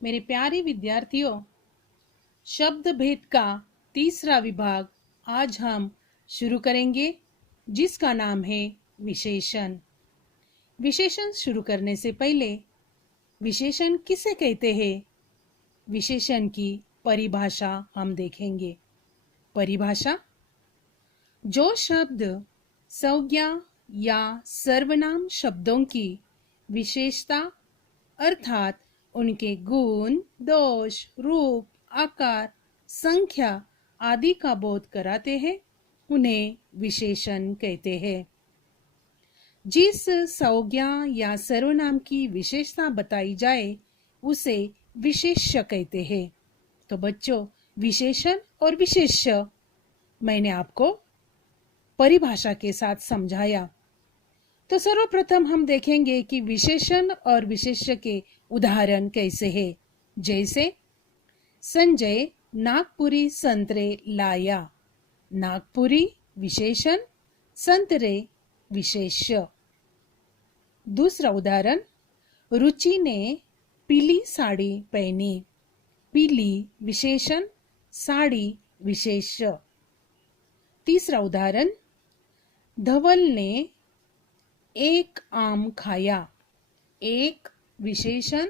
मेरे प्यारे विद्यार्थियों, शब्द भेद का तीसरा विभाग आज हम शुरू करेंगे, जिसका नाम है विशेषण। विशेषण शुरू करने से पहले विशेषण किसे कहते हैं, विशेषण की परिभाषा हम देखेंगे। परिभाषा: जो शब्द संज्ञा या सर्वनाम शब्दों की विशेषता अर्थात उनके गुण, दोष, रूप, आकार, संख्या आदि का बोध कराते हैं, उन्हें विशेषण कहते हैं। जिस संज्ञा या सर्वनाम की विशेषता बताई जाए उसे विशेष्य कहते हैं। तो बच्चों, विशेषण और विशेष्य मैंने आपको परिभाषा के साथ समझाया। तो सर्वप्रथम हम देखेंगे कि विशेषण और विशेष्य के उदाहरण कैसे हैं। जैसे संजय नागपुरी संतरे लाया। नागपुरी विशेषण, संतरे विशेष्य। दूसरा उदाहरण, रुचि ने पीली साड़ी पहनी। पीली विशेषण, साड़ी विशेष्य। तीसरा उदाहरण, धवल ने एक आम खाया। एक विशेषण,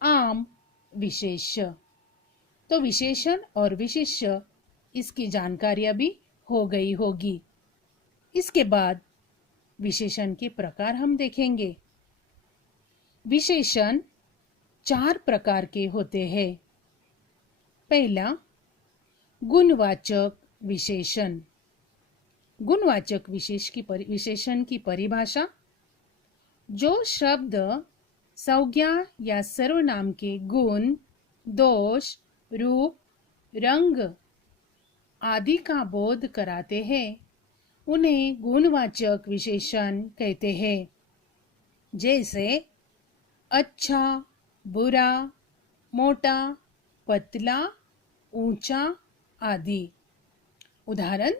आम विशेष्य। तो विशेषण और विशेष्य इसकी जानकारी अभी हो गई होगी। इसके बाद विशेषण के प्रकार हम देखेंगे। विशेषण 4 प्रकार के होते हैं। पहला, गुणवाचक विशेषण। गुणवाचक विशेषण की परिभाषा: जो शब्द संज्ञा या सर्वनाम के गुण, दोष, रूप, रंग आदि का बोध कराते हैं, उन्हें गुणवाचक विशेषण कहते हैं। जैसे अच्छा, बुरा, मोटा, पतला, ऊंचा आदि। उदाहरण,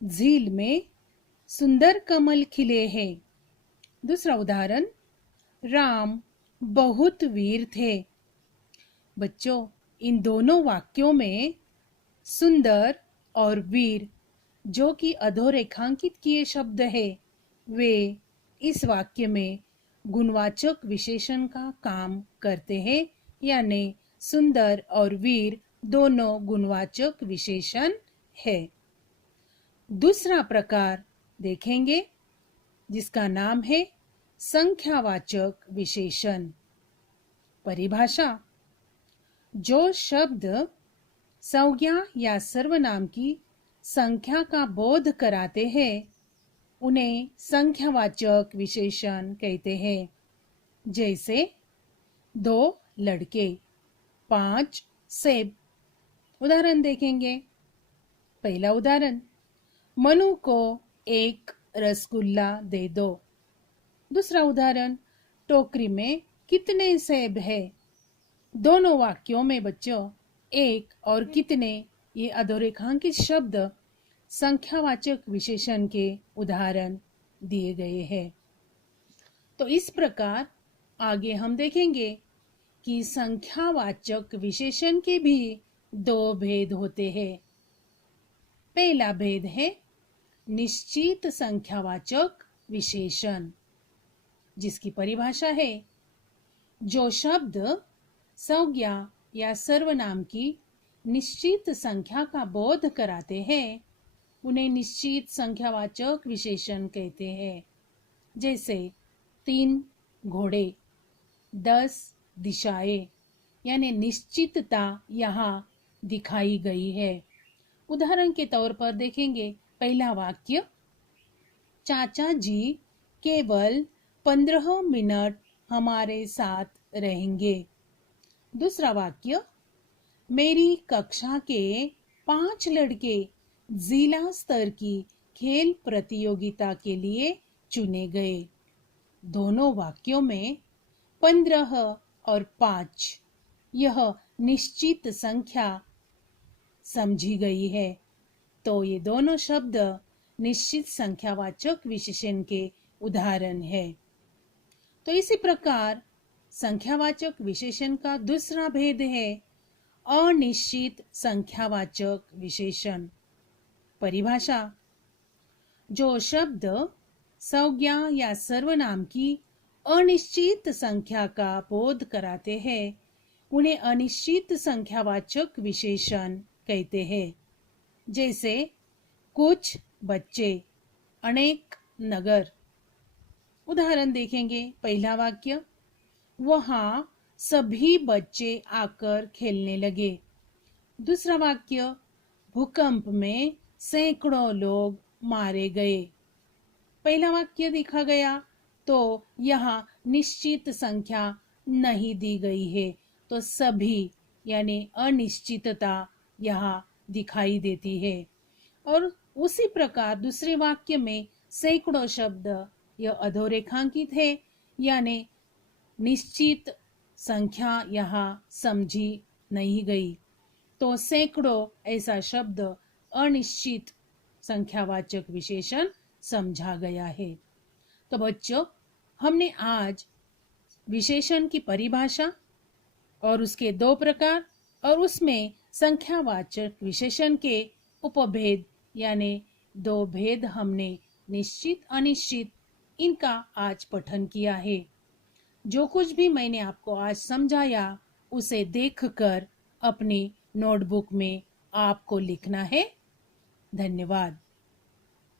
झील में सुंदर कमल खिले हैं। दूसरा उदाहरण, राम बहुत वीर थे। बच्चों, इन दोनों वाक्यों में सुंदर और वीर, जो कि अधोरेखांकित किए शब्द है, वे इस वाक्य में गुणवाचक विशेषण का काम करते हैं, यानी सुंदर और वीर दोनों गुणवाचक विशेषण है। दूसरा प्रकार देखेंगे, जिसका नाम है संख्यावाचक विशेषण। परिभाषा: जो शब्द संज्ञा या सर्वनाम की संख्या का बोध कराते हैं, उन्हें संख्यावाचक विशेषण कहते हैं। जैसे 2 लड़के, 5 सेब। उदाहरण देखेंगे। पहला उदाहरण, मनु को एक रसगुल्ला दे दो। दूसरा उदाहरण, टोकरी में कितने सेब है। दोनों वाक्यों में बच्चों एक और कितने ये अधोरेखांकित शब्द संख्यावाचक विशेषण के उदाहरण दिए गए हैं। तो इस प्रकार आगे हम देखेंगे कि संख्यावाचक विशेषण के भी 2 भेद होते हैं। पहला भेद है निश्चित संख्यावाचक विशेषण, जिसकी परिभाषा है: जो शब्द संज्ञा या सर्वनाम की निश्चित संख्या का बोध कराते हैं, उन्हें निश्चित संख्यावाचक विशेषण कहते हैं। जैसे 3 घोड़े, 10 दिशाएं, यानी निश्चितता यहाँ दिखाई गई है। उदाहरण के तौर पर देखेंगे। पहला वाक्य, चाचा जी केवल 15 मिनट हमारे साथ रहेंगे। दूसरा वाक्य, मेरी कक्षा के 5 लड़के जिला स्तर की खेल प्रतियोगिता के लिए चुने गए। दोनों वाक्यों में 15 और 5 यह निश्चित संख्या समझी गई है। तो ये दोनों शब्द निश्चित संख्यावाचक विशेषण के उदाहरण है। तो इसी प्रकार संख्यावाचक विशेषण का दूसरा भेद है अनिश्चित संख्यावाचक विशेषण। परिभाषा: जो शब्द संज्ञा या सर्वनाम की अनिश्चित संख्या का बोध कराते हैं उन्हें अनिश्चित संख्यावाचक विशेषण कहते हैं। जैसे कुछ बच्चे, अनेक नगर। उदाहरण देखेंगे। पहला वाक्य, वहां सभी बच्चे आकर खेलने लगे। दूसरा वाक्य, भूकंप में सैकड़ों लोग मारे गए। पहला वाक्य देखा गया तो यहाँ निश्चित संख्या नहीं दी गई है, तो सभी यानी अनिश्चितता यहाँ दिखाई देती है। और उसी प्रकार दूसरे वाक्य में सैकड़ों शब्द यह अधोरेखांकित है, यानी निश्चित संख्या यहाँ समझी नहीं गई, तो सैकड़ों ऐसा शब्द अनिश्चित संख्यावाचक विशेषण समझा गया है। तो बच्चों, हमने आज विशेषण की परिभाषा और उसके दो प्रकार और उसमें संख्यावाचक विशेषण के उपभेद यानी दो भेद हमने निश्चित अनिश्चित इनका आज पठन किया है। जो कुछ भी मैंने आपको आज समझाया उसे देखकर अपनी नोटबुक में आपको लिखना है। धन्यवाद।